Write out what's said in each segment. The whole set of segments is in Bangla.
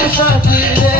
তোমার সাথে রে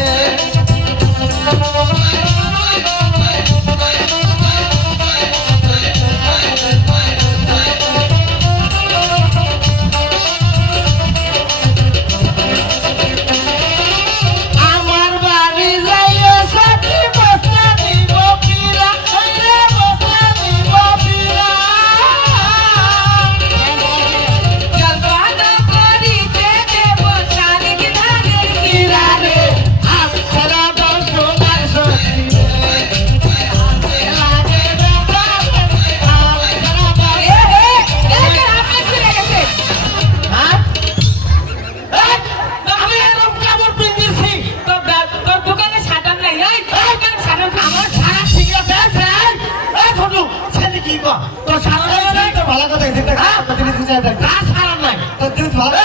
না সারা নাই। তো তুমি ভালো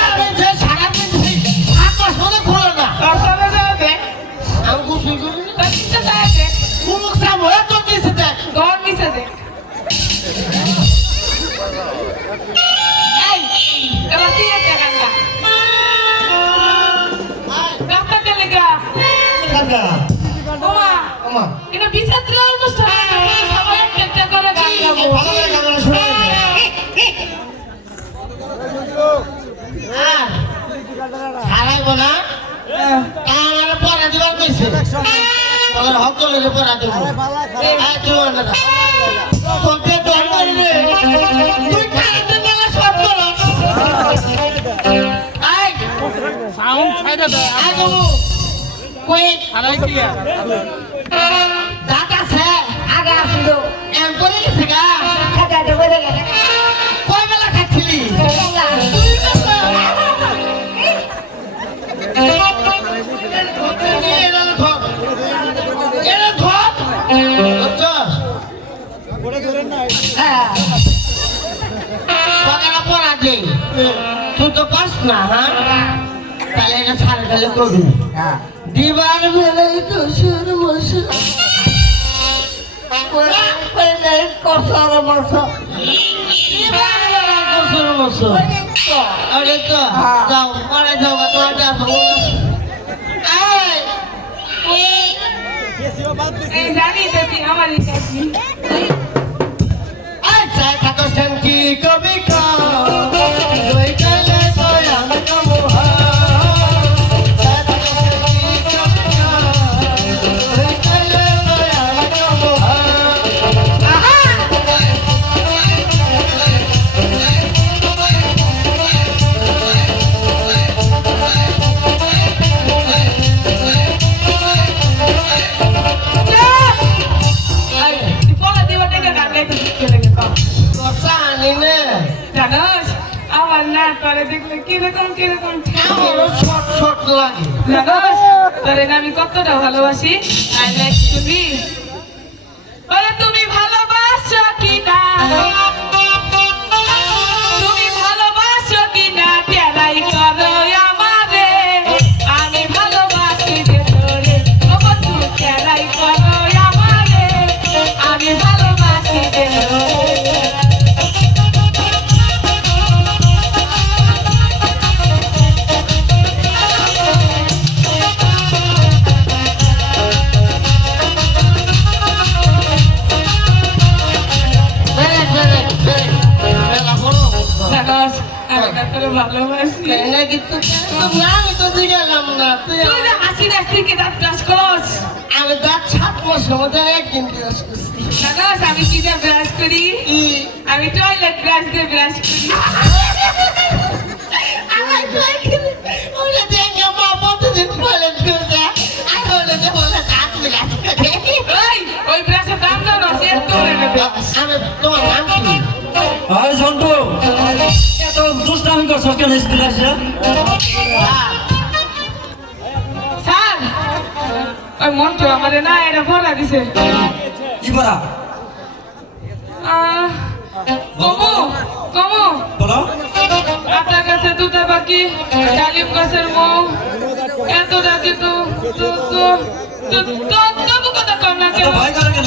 সারা পিন্দিছি সাত মাস মনে খোলো না। আমি না তোর কইছে আমার হক উপর এই তোকে দর রে। তুই কাটতে মেলা সব করো আই সাউন্ড ছাইড়া দে। আই কই? হারাই দিয়া দাঁত তো পাস না হ্যাঁ তাহলে এটা ছাড়ে তাহলে করবি দিবার বেলায় তো সুর মশা। কষার মশা। দিবার বেলায় কষার মশা। আরে তো যাও পরে যাও তোমার যাও এই এই জানি তো তুই আমার করে দেখলে কীরকম কীরকম শর্ট লাগে। লাগাস তারে আমি কতটা ভালোবাসি? আই লাইক টু ওরে ভালোবাসি কিন্তু তুমি আমি তো না তুই তুই হাসি কি দাঁত ব্রাশ করস আমি দাঁত ছাপ মাসের মধ্যে একদিন দিবস করছি জানোস আমি কি দিয়ে ব্রাশ করি আমি টয়লেট ব্রাশ দিয়ে ব্রাশ করি ওই ব্রাশের দাম জানো সে তোরে আমি তোমার নাম কি করছ কেন স্কুলে আসে স্যার ওই মন্ত্র আমারে না এটা ভরা দিছে কি আহ, কমু কমু বলো আটা গাছে দুধে বাকি ডালিম গাছের মৌ এত ডাকি তো তো তো তো তবু কথা কর না কেন ভয় করে কেন